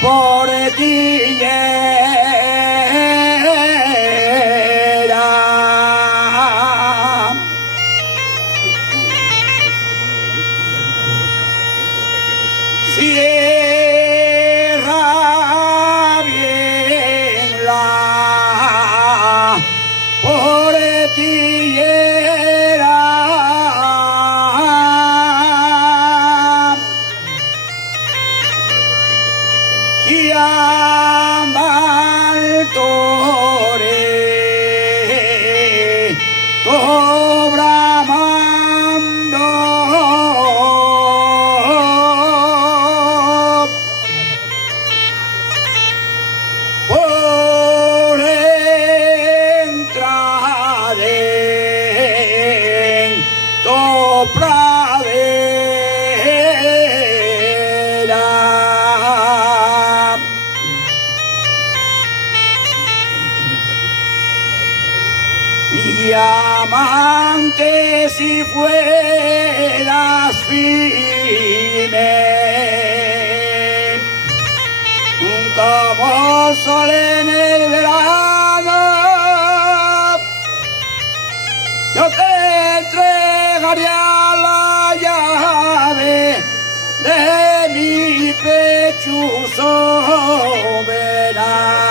por ti cierra bien la portillera y anda al torero bramando por entrar en tu pradera. Diamante, si fueras firme como sol en el verano, yo te entregaría la llave de mi pecho soberano.